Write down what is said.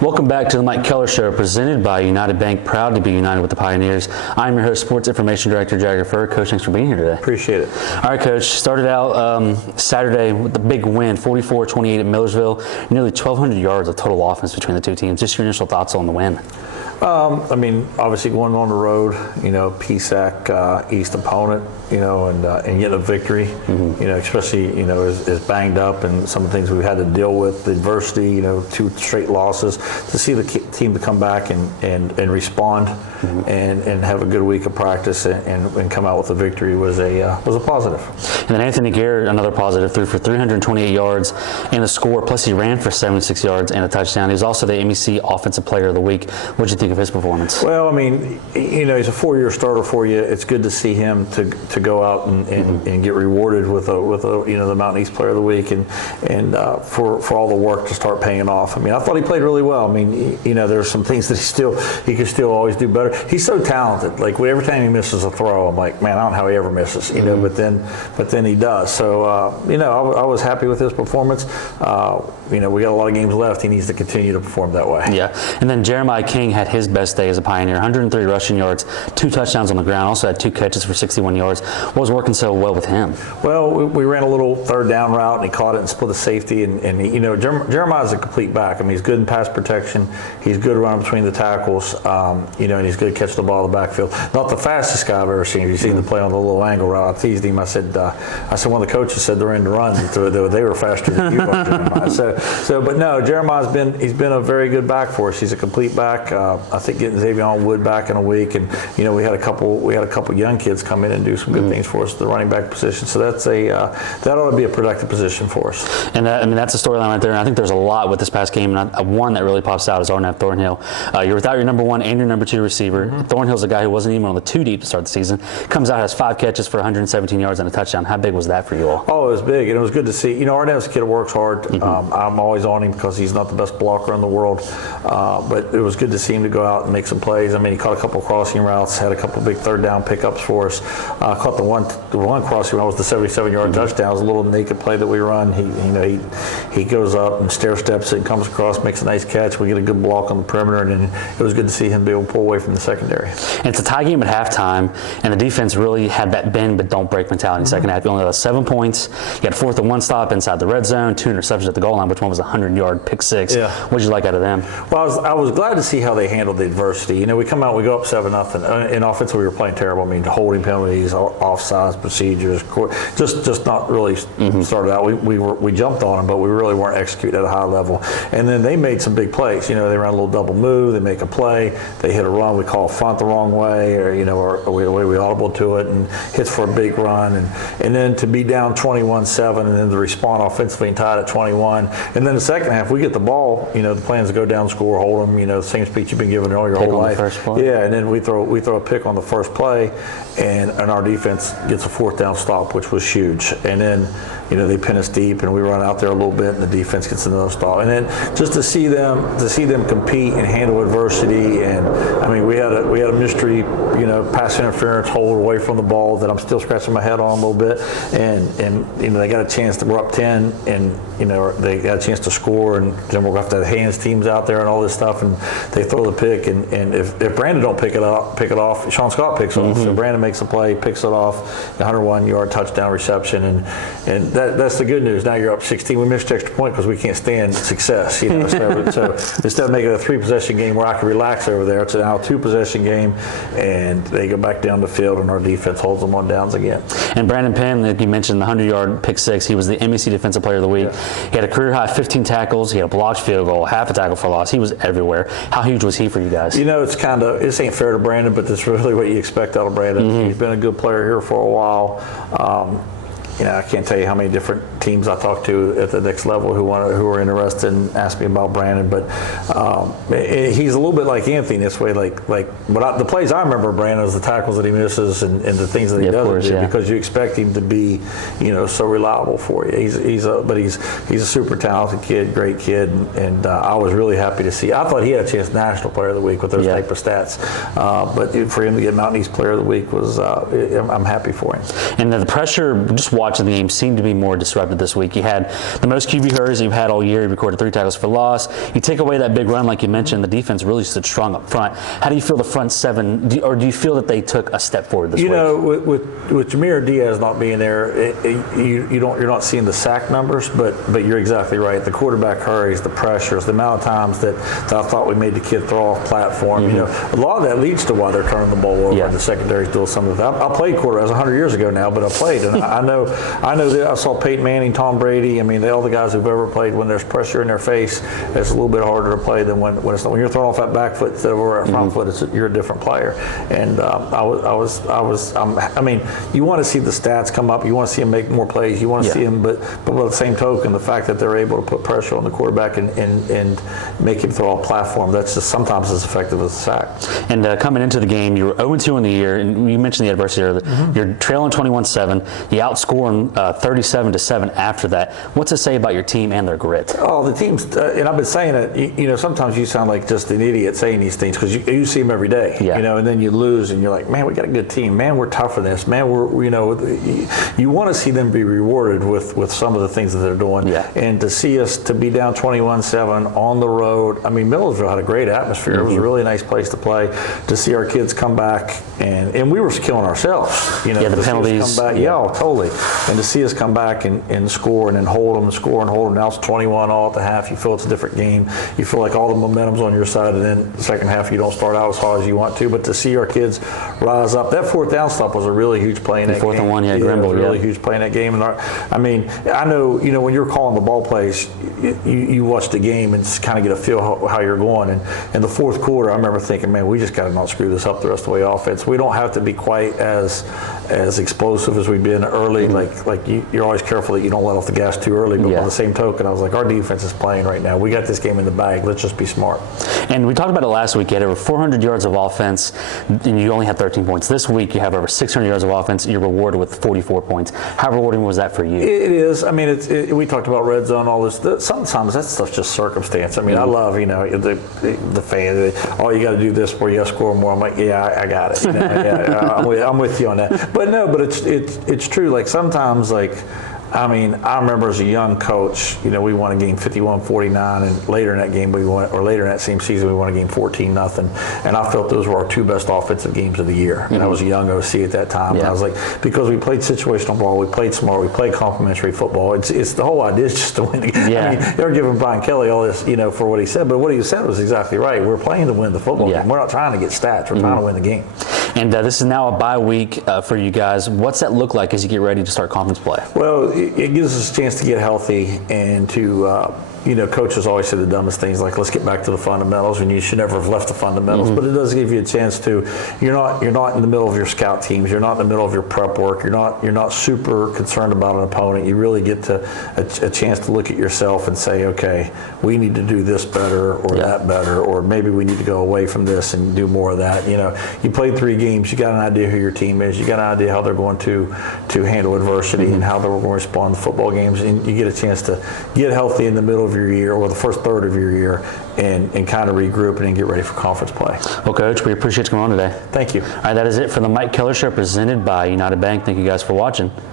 Welcome back to the Mike Kellar Show, presented by United Bank, proud to be united with the Pioneers. I'm your host, Sports Information Director, Jagger Furr. Coach, thanks for being here today. Appreciate it. All right, Coach, started out Saturday with the big win, 44-28 at Millersville, nearly 1,200 yards of total offense between the two teams. Just your initial thoughts on the win. I mean, obviously going on the road, PSAC East opponent, and get a victory, especially, as banged up and some of the things we've had to deal with, the adversity, 2 straight losses, to see the team to come back and respond and have a good week of practice and come out with a victory was a positive. And then Anthony Garrett, another positive, threw for 328 yards and a score, plus he ran for 76 yards and a touchdown. He was also the MEC Offensive Player of the Week. What did you think of his performance? Well, I mean, he's a 4-year starter for you. It's good to see him to go out and get rewarded with the Mountain East Player of the Week and for all the work to start paying off. I mean, I thought he played really well. I mean, there's some things that he could still always do better. He's so talented. Like every time he misses a throw, I'm like, man, I don't know how he ever misses. But then he does. So I was happy with his performance. We got a lot of games left. He needs to continue to perform that way. Yeah. And then Jeremiah King had his best day as a Pioneer. 103 rushing yards, 2 touchdowns on the ground. Also had 2 catches for 61 yards. What was working so well with him? Well, we ran a little third down route, and he caught it and split a safety. And Jeremiah's a complete back. I mean, he's good in pass protection. He's good running between the tackles. And he's good catching the ball in the backfield. Not the fastest guy I've ever seen. If you've seen him play on the little angle route, I teased him. I said one of the coaches said they're in the run. They were faster than you are, Jeremiah. But no, Jeremiah's been a very good back for us. He's a complete back. I think getting Xavier Wood back in a week, and we had a couple young kids come in and do some good things for us at the running back position. So that ought to be a productive position for us. And that's a storyline right there. And I think there's a lot with this past game. And one that really pops out is Arnett Thornhill. You're without your number 1 and your number 2 receiver. Thornhill's a guy who wasn't even on the 2 deep to start the season. Comes out, has 5 catches for 117 yards and a touchdown. How big was that for you all? Oh, it was big, and it was good to see. Arnett's a kid who works hard. I'm always on him because he's not the best blocker in the world. But it was good to see him to go out and make some plays. I mean, he caught a couple crossing routes, had a couple big third down pickups for us. Caught the one crossing route was the 77-yard touchdown. It was a little naked play that we run. He goes up and stair steps it and comes across, makes a nice catch. We get a good block on the perimeter, and then it was good to see him be able to pull away from the secondary. And it's a tie game at halftime, and the defense really had that bend but don't break mentality in the second half. You only had 7 points. You had 4th and 1 stop inside the red zone, 2 interceptions at the goal line, which one was a 100-yard pick 6. Yeah. What did you like out of them? Well, I was glad to see how they handled the adversity. We come out, we go up 7-0. In offense, we were playing terrible. I mean, holding penalties, offsides procedures, just not really started out. We jumped on them, but we really weren't executing at a high level. And then they made some big plays. They ran a little double move. They make a play. They hit a run. We call a front the wrong way, or the way we audible to it, and hits for a big run. And then to be down 21-7, and then to respond offensively and tie it at 21. And then the second half, we get the ball. The plan is to go down, score, hold them. The same speech you've been given all your whole life. Yeah, and then we throw a pick on the first play, and our defense gets a 4th down stop, which was huge. And then they pin us deep, and we run out there a little bit, and the defense gets another stop. And then just to see them compete and handle adversity, and I mean, we had a mystery, pass interference hold away from the ball that I'm still scratching my head on a little bit, and they got a chance to go up 10, and they got a chance to score, and then we'll have to have hands teams out there and all this stuff, and they throw the pick, and if Brandon don't pick it off, Sean Scott picks it off. So Brandon makes a play, picks it off, 101-yard touchdown reception, and that's the good news. Now you're up 16. We missed extra point because we can't stand success. So instead of making a 3-possession game where I can relax over there, it's now a 2-possession game, and they go back down the field, and our defense holds them on downs again. And Brandon Penn, like you mentioned, the 100-yard pick 6. He was the MEC Defensive Player of the Week. Yeah. He had a career high 15 tackles. He had a blocked field goal, half a tackle for loss. He was everywhere. How huge was he for you guys? This ain't fair to Brandon, but that's really what you expect out of Brandon. He's been a good player here for a while. I can't tell you how many different teams I talked to at the next level who were interested and asked me about Brandon. But he's a little bit like Anthony this way. The plays I remember of Brandon is the tackles that he misses and the things that he doesn't do, because you expect him to be, so reliable for you. He's a super talented kid, great kid, and I was really happy to see. I thought he had a chance National Player of the Week with those type of stats. But for him to get Mountain East Player of the Week was, I'm happy for him. And the pressure, just watching the game, seemed to be more disrupted this week. You had the most QB hurries you've had all year. You recorded 3 tackles for loss. You take away that big run, like you mentioned, the defense really stood strong up front. How do you feel the front seven, or do you feel that they took a step forward this week? You know, with Jameer Diaz not being there, you're not seeing the sack numbers, but you're exactly right. The quarterback hurries, the pressures, the amount of times that I thought we made the kid throw off platform. You know, a lot of that leads to why they're turning the ball over. And the secondary's doing some of that. I played quarterback. It was 100 years ago now, but I played, and I know that I saw Peyton Manning, Tom Brady. I mean, all the guys who've ever played, when there's pressure in their face, it's a little bit harder to play than when you're throwing off that back foot instead of over that front foot. You're a different player. And I mean, you want to see the stats come up. You want to see him make more plays. You want to see him, but by the same token, the fact that they're able to put pressure on the quarterback and make him throw off platform, that's just sometimes as effective as a sack. And coming into the game, you were 0-2 in the year, and you mentioned the adversity earlier. You're trailing 21-7. You outscore them 37-7 after that. What's it say about your team and their grit? Oh, the team's, and I've been saying it, you know, sometimes you sound like just an idiot saying these things because you see them every day, you know, and then you lose and you're like, man, we got a good team. Man, we're tough for this. Man, you know, you want to see them be rewarded with some of the things that they're doing. And to see us to be down 21-7 on the road. I mean, Millersville had a great atmosphere. It was a really nice place to play. To see our kids come back, and we were killing ourselves. You know, the penalties. Come back, totally. And to see us come back and score and then hold them and score and hold them. Now it's 21 all at the half. You feel it's a different game. You feel like all the momentum's on your side, and then the second half you don't start out as hard as you want to. But to see our kids rise up, that fourth down stop was a really huge play in that game. 4th and 1, Grimble, really huge play in that game. And I mean, I know, you know, when you're calling the ball plays, you watch the game and kind of get a feel how you're going. And in the fourth quarter, I remember thinking, man, we just got to not screw this up the rest of the way offense. We don't have to be quite as explosive as we've been early. Like you're always careful that you don't let off the gas too early. But by the same token, I was like, our defense is playing right now. We got this game in the bag. Let's just be smart. And we talked about it last week. You had over 400 yards of offense, and you only had 13 points. This week, you have over 600 yards of offense, and you're rewarded with 44 points. How rewarding was that for you? It is. I mean, we talked about red zone, all this. Sometimes that stuff's just circumstance. I mean, I love, you know, the fan. Oh, you got to do this where you got to score more. I'm like, I got it. You know, I'm with you on that. But no, but it's true. Like sometimes, like, I mean, I remember as a young coach, you know, we won a game 51-49, and later in that game later in that same season we won a game 14-0, and I felt those were our 2 best offensive games of the year. And I was a young OC at that time, and I was like, because we played situational ball, we played smart, we played complementary football. It's the whole idea is just to win the game. I mean, they're giving Brian Kelly all this, you know, for what he said, but what he said was exactly right. We're playing to win the football game. We're not trying to get stats. We're trying to win the game. And this is now a bye week for you guys. What's that look like as you get ready to start conference play? Well, it gives us a chance to get healthy and to you know, coaches always say the dumbest things like, let's get back to the fundamentals, and you should never have left the fundamentals. But it does give you a chance to, you're not in the middle of your scout teams, you're not in the middle of your prep work, you're not super concerned about an opponent. You really get to a chance to look at yourself and say, okay, we need to do this better or that better, or maybe we need to go away from this and do more of that. You know, you played 3 games, you got an idea who your team is, you got an idea how they're going to handle adversity and how they're going to respond to football games, and you get a chance to get healthy in the middle of your year or the first third of your year and kind of regroup and get ready for conference play. Well, Coach, we appreciate you coming on today. Thank you. All right, that is it for the Mike Kellar Show presented by United Bank. Thank you guys for watching.